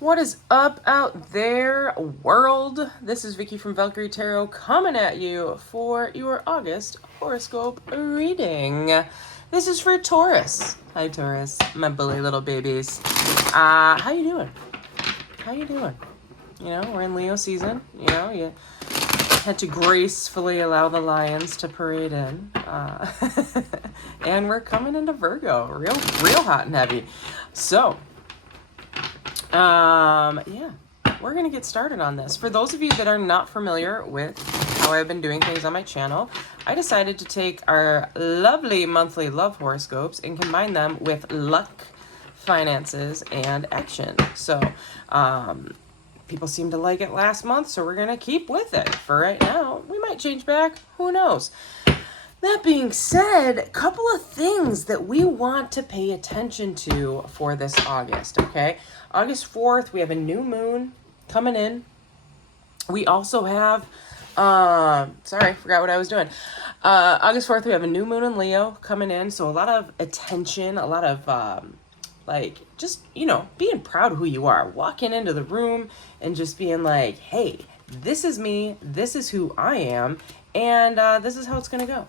What is up out there, world? This is Vicky from Valkyrie Tarot coming at you for your August horoscope reading. This is for Taurus. Hi, Taurus, my bully little babies. How you doing? How you doing? You know, we're in Leo season. You know, you had to gracefully allow the lions to parade in. And we're coming into Virgo, real hot and heavy. So, yeah, we're going to get started on this. For those of you that are not familiar with how I've been doing things on my channel, I decided to take our lovely monthly love horoscopes and combine them with luck, finances, and action. So, people seemed to like it last month, so we're going to keep with it. For right now, we might change back. Who knows? That being said, a couple of things that we want to pay attention to for this August, okay? August 4th, we have a new moon coming in. We also have, sorry, forgot what I was doing. August 4th, we have a new moon in Leo coming in, so a lot of attention, a lot of, just, you know, being proud of who you are. Walking into the room and just being like, hey, this is me, this is who I am, and this is how it's going to go.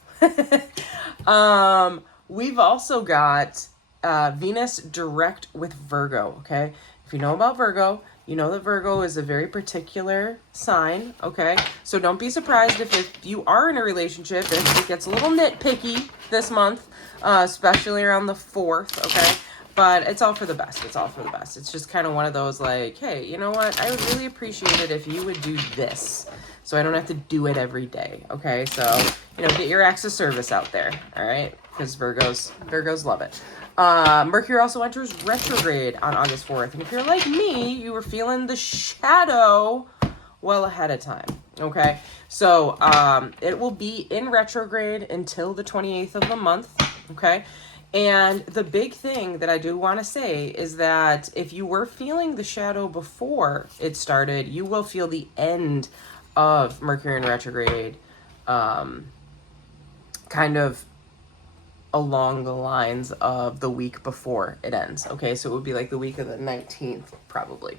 We've also got Venus direct with Virgo, okay? If you know about Virgo, you know that Virgo is a very particular sign, okay? So don't be surprised if you are in a relationship, if it gets a little nitpicky this month, especially around the 4th, okay? But it's all for the best. It's all for the best. It's just kind of one of those like, hey, you know what? I would really appreciate it if you would do this, so I don't have to do it every day, okay? So, you know, get your acts of service out there, all right? Because Virgos love it. Mercury also enters retrograde on August 4th. And if you're like me, you were feeling the shadow well ahead of time, okay? So, it will be in retrograde until the 28th of the month, okay? And the big thing that I do want to say is that if you were feeling the shadow before it started, you will feel the end of Mercury in retrograde, kind of along the lines of the week before it ends. Okay, so it would be like the week of the 19th, probably.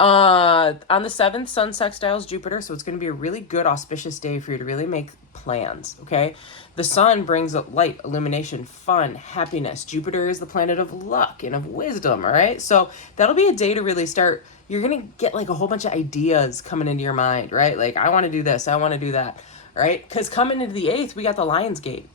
On the 7th, Sun sextiles Jupiter, so it's going to be a really good auspicious day for you to really make plans, okay? The Sun brings light, illumination, fun, happiness. Jupiter is the planet of luck and of wisdom, all right? So that'll be a day to really start. You're going to get like a whole bunch of ideas coming into your mind, right? Like, I want to do this, I want to do that, right? Because coming into the 8th, we got the Lion's Gate.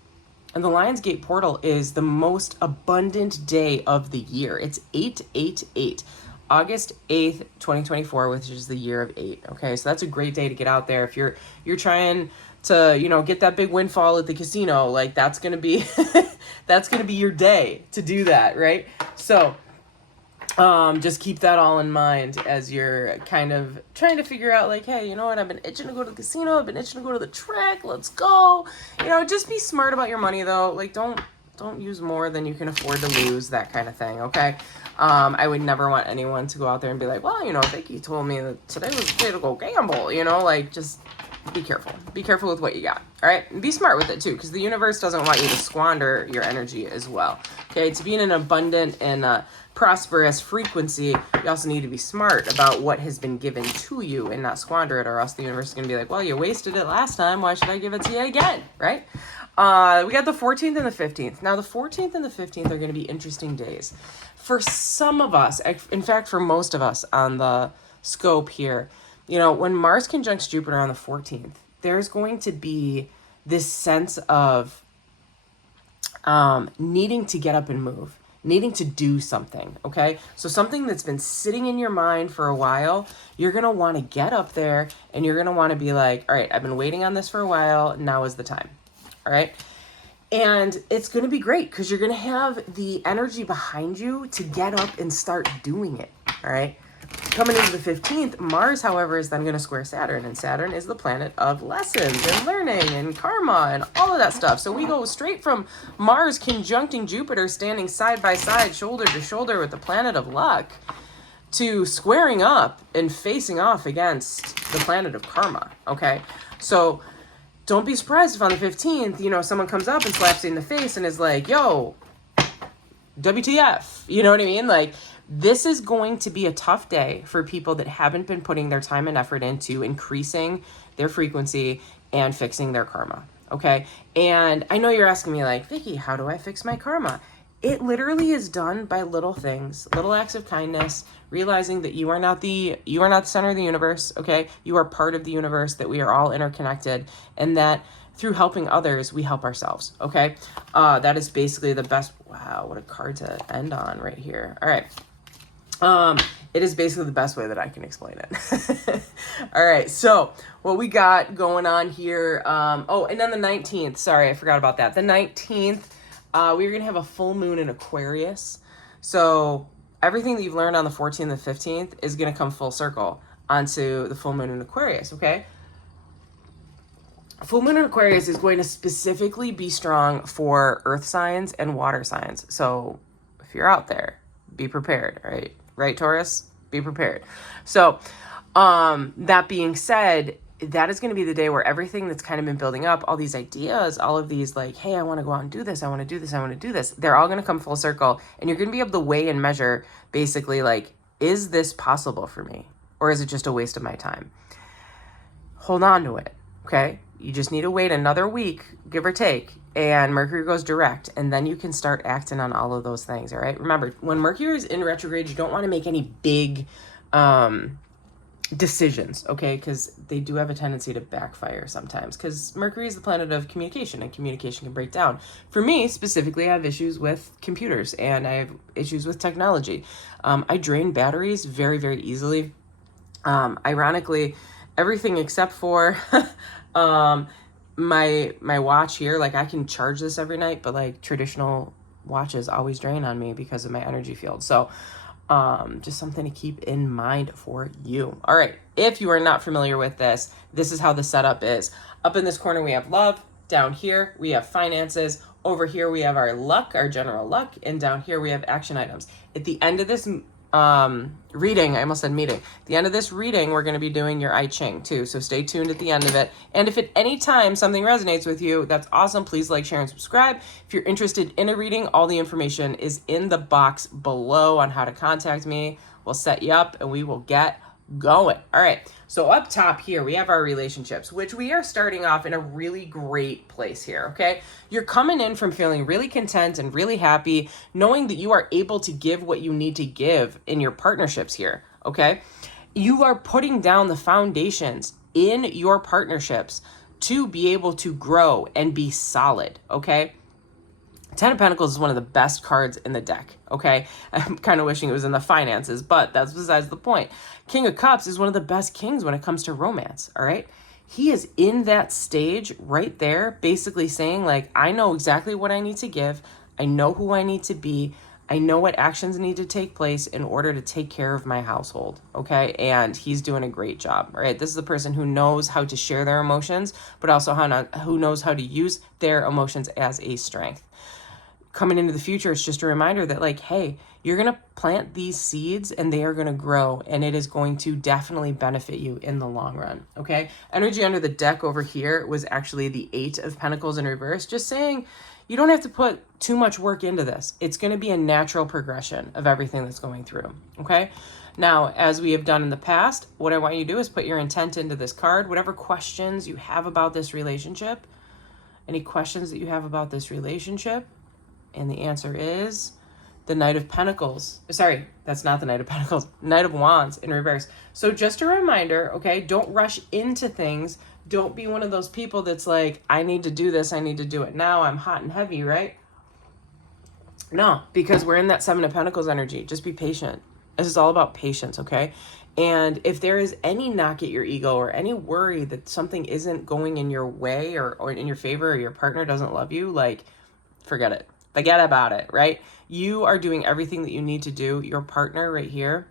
And the Lion's Gate portal is the most abundant day of the year. It's 888. August 8th, 2024, which is the year of 8. Okay, so that's a great day to get out there. If you're trying to, you know, get that big windfall at the casino, like that's gonna be that's gonna be your day to do that, right? So just keep that all in mind as you're kind of trying to figure out like, hey, you know what, I've been itching to go to the casino, I've been itching to go to the track, let's go. You know, just be smart about your money though. Like don't use more than you can afford to lose, that kind of thing, okay? I would never want anyone to go out there and be like, well, you know, Vicky told me that today was the day to go gamble, you know, like just be careful. Be careful with what you got, all right? And be smart with it too, because the universe doesn't want you to squander your energy as well, okay? To be in an abundant and prosperous frequency, you also need to be smart about what has been given to you and not squander it, or else the universe is going to be like, well, you wasted it last time, why should I give it to you again, right? We got the 14th and the 15th. Now, the 14th and the 15th are going to be interesting days. For some of us, in fact, for most of us on the scope here, you know, when Mars conjuncts Jupiter on the 14th, there's going to be this sense of needing to get up and move, needing to do something, okay? So something that's been sitting in your mind for a while, you're going to want to get up there and you're going to want to be like, all right, I've been waiting on this for a while, now is the time. All right. And it's going to be great because you're going to have the energy behind you to get up and start doing it. All right. Coming into the 15th, Mars, however, is then going to square Saturn. And Saturn is the planet of lessons and learning and karma and all of that stuff. So we go straight from Mars conjuncting Jupiter, standing side by side, shoulder to shoulder with the planet of luck, to squaring up and facing off against the planet of karma. Okay. So don't be surprised if on the 15th, you know, someone comes up and slaps you in the face and is like, yo, WTF, you know what I mean? Like, This is going to be a tough day for people that haven't been putting their time and effort into increasing their frequency and fixing their karma. Okay. And I know you're asking me like, Vicky, how do I fix my karma? It literally is done by little things, little acts of kindness, realizing that you are not the center of the universe. Okay. You are part of the universe, that we are all interconnected, and that through helping others, we help ourselves. Okay. That is basically the best. Wow. What a card to end on right here. All right. It is basically the best way that I can explain it. All right. So what we got going on here. Oh, and then the 19th, sorry, I forgot about that. The 19th, we're going to have a full moon in Aquarius. So everything that you've learned on the 14th and 15th is going to come full circle onto the full moon in Aquarius. Okay. Full moon in Aquarius is going to specifically be strong for earth signs and water signs. So if you're out there, be prepared, right? Right, Taurus? Be prepared. So, that being said, that is going to be the day where everything that's kind of been building up, all these ideas, all of these like, hey, I want to go out and do this. I want to do this. I want to do this. They're all going to come full circle, and you're going to be able to weigh and measure basically like, is this possible for me? Or is it just a waste of my time? Hold on to it. Okay. You just need to wait another week, give or take, and Mercury goes direct, and then you can start acting on all of those things. All right. Remember, when Mercury is in retrograde, you don't want to make any big decisions, okay? Because they do have a tendency to backfire sometimes, because Mercury is the planet of communication, and communication can break down. For me, specifically, I have issues with computers, and I have issues with technology. I drain batteries very, very easily. Ironically, everything except for my watch here, like I can charge this every night, but like traditional watches always drain on me because of my energy field. So just something to keep in mind for you. All right. If you are not familiar with this, this is how the setup is. Up in this corner, we have love. Down here, we have finances. Over here, we have our luck, our general luck. And down here, we have action items. At the end of this reading, I almost said meeting. At the end of this reading, we're going to be doing your I Ching too. So stay tuned at the end of it. And if at any time something resonates with you, that's awesome. Please like, share, and subscribe. If you're interested in a reading, all the information is in the box below on how to contact me. We'll set you up and we will get going. All right. So up top here, we have our relationships, which we are starting off in a really great place here. Okay. You're coming in from feeling really content and really happy, knowing that you are able to give what you need to give in your partnerships here. Okay. You are putting down the foundations in your partnerships to be able to grow and be solid. Okay. Ten of Pentacles is one of the best cards in the deck, okay? I'm kind of wishing it was in the finances, but that's besides the point. King of Cups is one of the best kings when it comes to romance, all right? He is in that stage right there, basically saying, like, I know exactly what I need to give. I know who I need to be. I know what actions need to take place in order to take care of my household, okay? And he's doing a great job, all right? This is the person who knows how to share their emotions, but also who knows how to use their emotions as a strength. Coming into the future, it's just a reminder that like, hey, you're going to plant these seeds and they are going to grow, and it is going to definitely benefit you in the long run. Okay. Energy under the deck over here was actually the 8 of Pentacles in reverse, just saying you don't have to put too much work into this. It's going to be a natural progression of everything that's going through. Okay. Now, as we have done in the past, what I want you to do is put your intent into this card, whatever questions you have about this relationship, any questions that you have about this relationship. And the answer is the Knight of Pentacles. Sorry, that's not the Knight of Pentacles. Knight of Wands in reverse. So just a reminder, okay, don't rush into things. Don't be one of those people that's like, I need to do this. I need to do it now. I'm hot and heavy, right? No, because we're in that 7 of Pentacles energy. Just be patient. This is all about patience, okay? And if there is any knock at your ego or any worry that something isn't going in your way or in your favor or your partner doesn't love you, like, forget it. Forget about it, right? You are doing everything that you need to do. Your partner right here,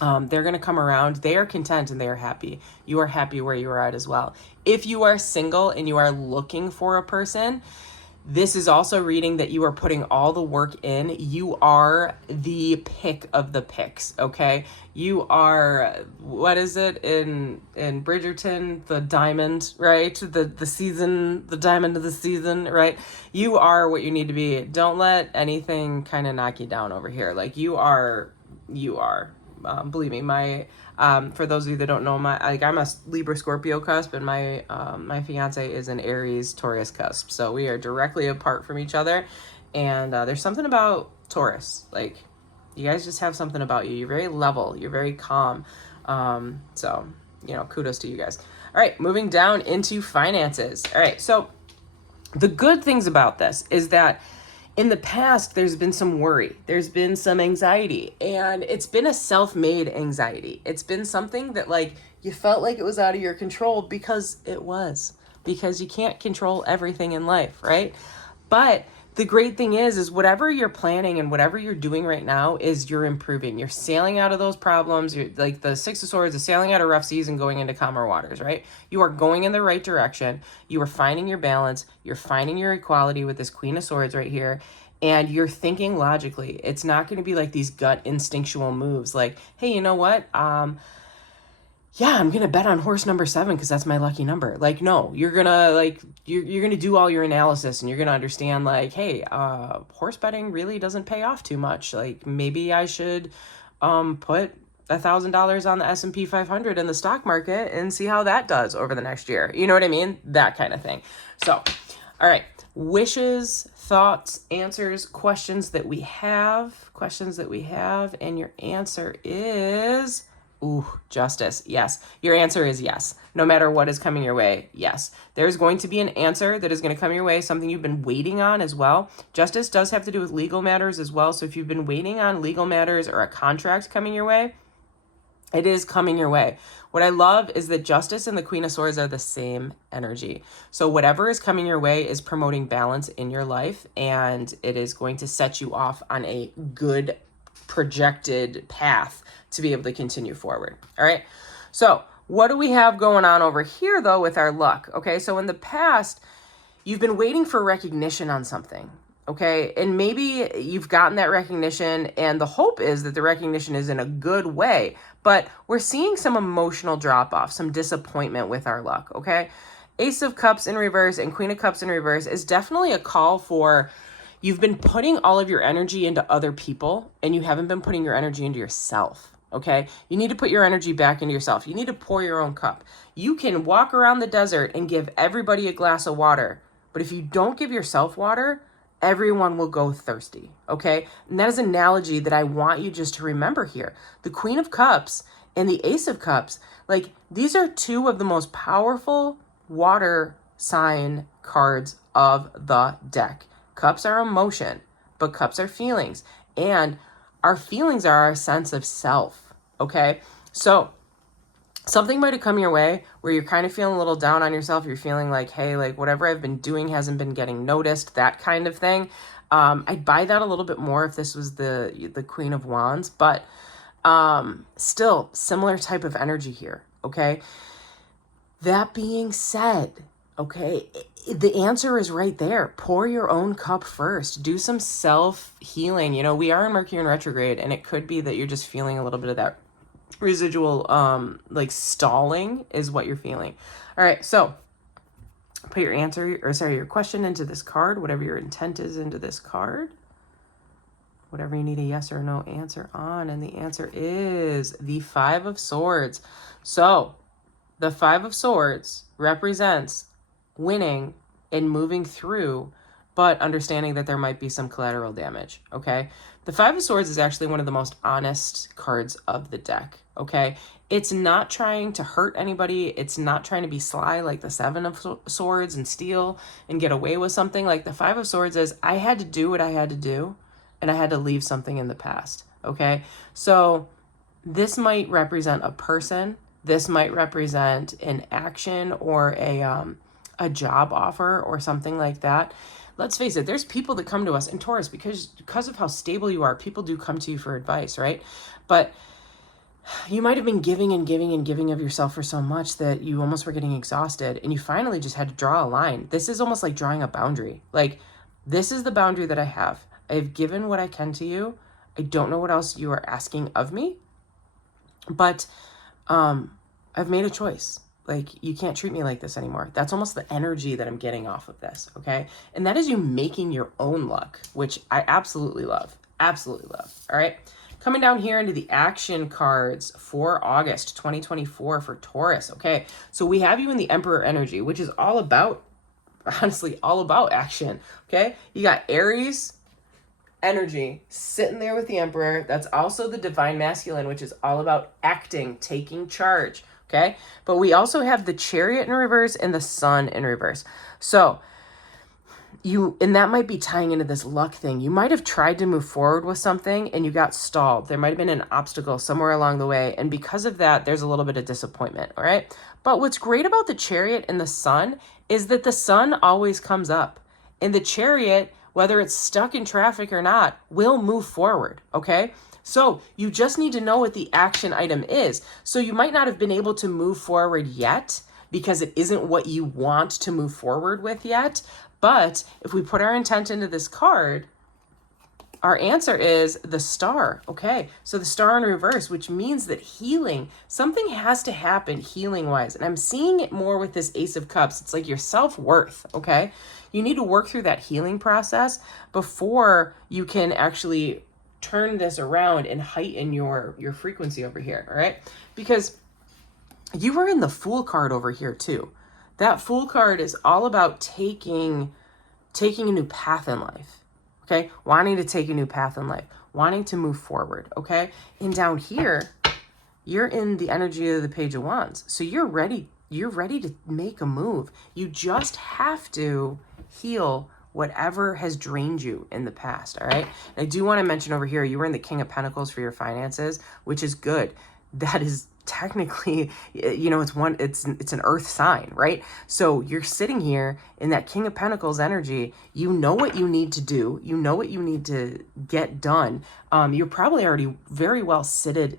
they're going to come around. They are content and they are happy. You are happy where you are at as well. If you are single and you are looking for a person, This is also reading that you are putting all the work in. You are the pick of the picks, okay? You are, what is it in Bridgerton? The diamond, right? The season, the diamond of the season, right? You are what you need to be. Don't let anything kind of knock you down over here. Like you are. Believe me, for those of you that don't know, I'm a Libra Scorpio cusp, and my fiance is an Aries Taurus cusp. So we are directly apart from each other, and there's something about Taurus. Like, you guys just have something about you. You're very level. You're very calm. So kudos to you guys. All right, moving down into finances. All right, so the good things about this is that in the past, there's been some worry, there's been some anxiety, and it's been a self-made anxiety. It's been something that like you felt like it was out of your control because it was, because you can't control everything in life, right? But the great thing is whatever you're planning and whatever you're doing right now is you're improving. You're sailing out of those problems. You're like the Six of Swords is sailing out of rough seas and going into calmer waters, right? You are going in the right direction. You are finding your balance. You're finding your equality with this Queen of Swords right here. And you're thinking logically. It's not going to be like these gut instinctual moves like, hey, you know what? Yeah, I'm going to bet on horse number 7 because that's my lucky number. Like, no, you're going to you're going to do all your analysis and you're going to understand like, hey, horse betting really doesn't pay off too much. Like maybe I should put $1,000 on the S&P 500 in the stock market and see how that does over the next year. You know what I mean? That kind of thing. So, all right, wishes, thoughts, answers, questions that we have, and your answer is... Ooh, justice. Yes. Your answer is yes. No matter what is coming your way, yes. There's going to be an answer that is going to come your way, something you've been waiting on as well. Justice does have to do with legal matters as well. So if you've been waiting on legal matters or a contract coming your way, it is coming your way. What I love is that Justice and the Queen of Swords are the same energy. So whatever is coming your way is promoting balance in your life, and it is going to set you off on a good projected path to be able to continue forward. All right. So what do we have going on over here though with our luck? Okay. So in the past, you've been waiting for recognition on something. Okay. And maybe you've gotten that recognition and the hope is that the recognition is in a good way, but we're seeing some emotional drop off, some disappointment with our luck. Okay. Ace of Cups in reverse and Queen of Cups in reverse is definitely a call for you've been putting all of your energy into other people and you haven't been putting your energy into yourself. Okay, you need to put your energy back into yourself. You need to pour your own cup. You can walk around the desert and give everybody a glass of water, but if you don't give yourself water, everyone will go thirsty. Okay, and that is an analogy that I want you just to remember here. The Queen of Cups and the Ace of Cups, like these are two of the most powerful water sign cards of the deck. Cups are emotion, but cups are feelings, and our feelings are our sense of self, okay? So something might have come your way where you're kind of feeling a little down on yourself. You're feeling like, hey, like whatever I've been doing hasn't been getting noticed, that kind of thing. I'd buy that a little bit more if this was the Queen of Wands, but still similar type of energy here, okay? That being said, okay, the answer is right there. Pour your own cup first. Do some self-healing. You know, we are in Mercury in retrograde, and it could be that you're just feeling a little bit of that residual, like stalling is what you're feeling. All right, so put your question into this card, whatever your intent is into this card, whatever you need a yes or no answer on, and the answer is the Five of Swords. So the Five of Swords represents winning and moving through, but understanding that there might be some collateral damage, okay? The Five of Swords is actually one of the most honest cards of the deck, okay? It's not trying to hurt anybody. It's not trying to be sly like the Seven of Swords and steal and get away with something. Like the Five of Swords is, I had to do what I had to do, and I had to leave something in the past, okay? So this might represent a person. This might represent an action or a job offer or something like that. Let's face it, there's people that come to us in Taurus because of how stable you are. People do come to you for advice, right? But you might have been giving and giving and giving of yourself for so much that you almost were getting exhausted and you finally just had to draw a line. This is almost like drawing a boundary. Like, This is the boundary that I have. I have given what I can to you. I don't know what else you are asking of me, but I've made a choice. Like, you can't treat me like this anymore. That's almost the energy that I'm getting off of this, okay? And that is you making your own luck, which I absolutely love. Absolutely love. All right? Coming down here into the action cards for August 2024 for Taurus, okay? So we have you in the Emperor energy, which is all about, honestly, all about action, okay? You got Aries energy sitting there with the Emperor. That's also the divine masculine, which is all about acting, taking charge, okay? But we also have the Chariot in reverse and the Sun in reverse. So and that might be tying into this luck thing. You might have tried to move forward with something and you got stalled. There might have been an obstacle somewhere along the way. And because of that, there's a little bit of disappointment, all right? But what's great about the Chariot and the Sun is that the Sun always comes up. And the Chariot, whether it's stuck in traffic or not, will move forward, okay? So you just need to know what the action item is. So you might not have been able to move forward yet because it isn't what you want to move forward with yet. But if we put our intent into this card, our answer is the Star. Okay, so the Star in reverse, which means that healing, something has to happen healing-wise. And I'm seeing it more with this Ace of Cups. It's like your self-worth, okay? You need to work through that healing process before you can actually turn this around and heighten your frequency over here, all right? Because you were in the Fool card over here too. That Fool card is all about taking a new path in life, okay? Wanting to take a new path in life, wanting to move forward, okay? And down here, you're in the energy of the Page of Wands. So you're ready to make a move. You just have to heal whatever has drained you in the past, all right? And I do want to mention over here, you were in the King of Pentacles for your finances, which is good. That is technically, it's an earth sign, right? So you're sitting here in that King of Pentacles energy. You know what you need to do. You know what you need to get done. You're probably already very well seated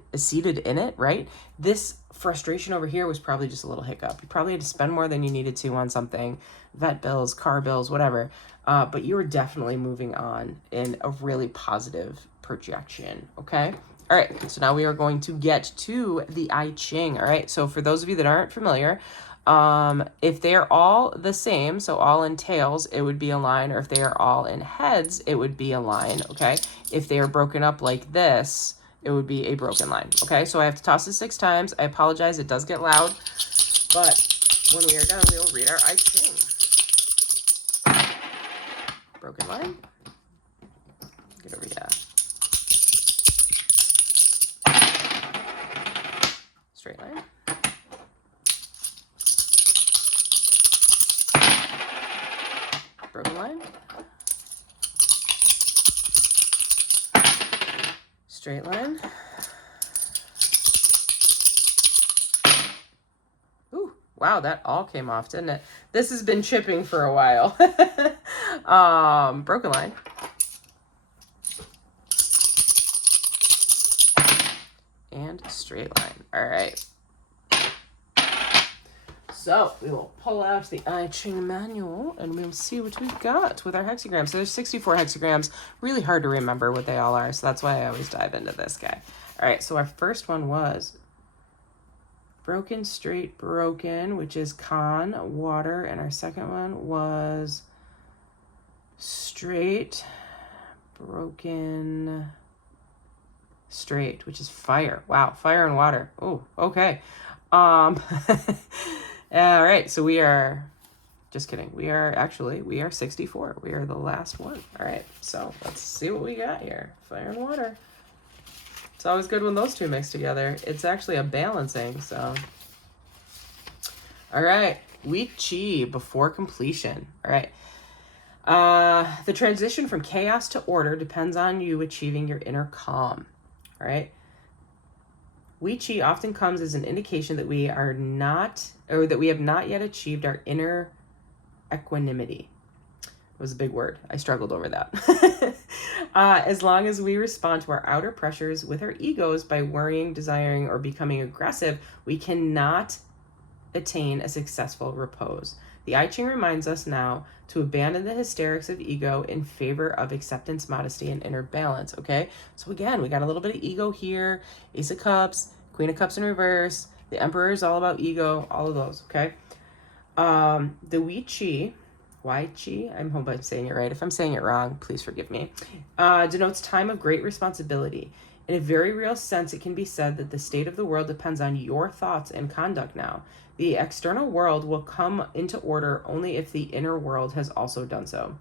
in it, right? This frustration over here was probably just a little hiccup. You probably had to spend more than you needed to on something, vet bills, car bills, whatever. But you were definitely moving on in a really positive projection, okay? All right, so now we are going to get to the I Ching, all right? So for those of you that aren't familiar, if they're all the same, so all in tails, it would be a line, or if they are all in heads, it would be a line, okay? If they are broken up like this, it would be a broken line, okay? So I have to toss this 6 times. I apologize, it does get loud, but when we are done, we will read our I Ching. Broken line. Get over here. Straight line. Broken line. Straight line. Ooh, wow, that all came off, didn't it? This has been chipping for a while. Broken line. And straight line. All right. So we will pull out the I Ching manual and we'll see what we've got with our hexagrams. So there's 64 hexagrams. Really hard to remember what they all are. So that's why I always dive into this guy. All right. So our first one was broken, straight, broken, which is con, water. And our second one was straight, broken, straight, which is fire. Wow, fire and water. Oh, okay. All right, so we are, just kidding. We are 64. We are the last one. All right, so let's see what we got here. Fire and water. It's always good when those two mix together. It's actually a balancing, so. All right, week chi before completion. All right. The transition from chaos to order depends on you achieving your inner calm. All right. Wei Qi often comes as an indication that we are not, or that we have not yet achieved our inner equanimity. It was a big word. I struggled over that. As long as we respond to our outer pressures with our egos by worrying, desiring, or becoming aggressive, we cannot attain a successful repose. The I Ching reminds us now to abandon the hysterics of ego in favor of acceptance, modesty, and inner balance, okay? So again, we got a little bit of ego here, Ace of Cups, Queen of Cups in reverse, the Emperor is all about ego, all of those, okay? The Wai Chi, I hope I'm saying it right. If I'm saying it wrong, please forgive me, denotes time of great responsibility. In a very real sense, it can be said that the state of the world depends on your thoughts and conduct now. The external world will come into order only if the inner world has also done so.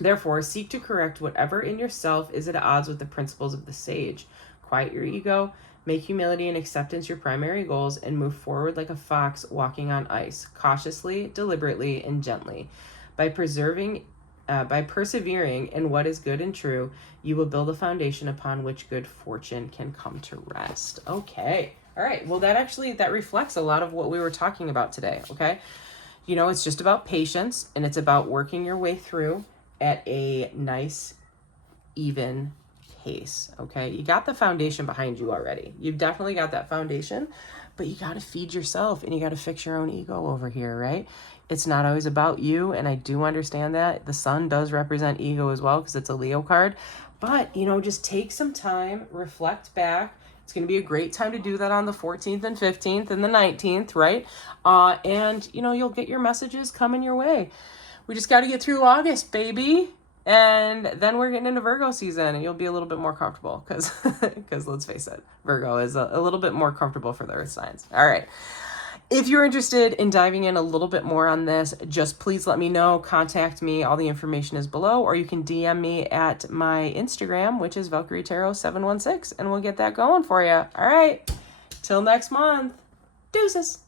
Therefore, seek to correct whatever in yourself is at odds with the principles of the sage. Quiet your ego, make humility and acceptance your primary goals, and move forward like a fox walking on ice, cautiously, deliberately, and gently. By persevering in what is good and true, you will build a foundation upon which good fortune can come to rest. Okay. All right. Well, that reflects a lot of what we were talking about today. Okay. You know, it's just about patience, and it's about working your way through at a nice, even pace. Okay. You got the foundation behind you already. You've definitely got that foundation, but you got to feed yourself and you got to fix your own ego over here, right? It's not always about you, and I do understand that. The sun does represent ego as well because it's a Leo card. But, you know, just take some time, reflect back. It's going to be a great time to do that on the 14th and 15th and the 19th, right? And, you know, you'll get your messages coming your way. We just got to get through August, baby. And then we're getting into Virgo season, and you'll be a little bit more comfortable because let's face it, Virgo is a little bit more comfortable for the earth signs. All right. If you're interested in diving in a little bit more on this, just please let me know. Contact me. All the information is below, or you can DM me at my Instagram, which is Valkyrie Tarot 716, and we'll get that going for you. All right. Till next month. Deuces.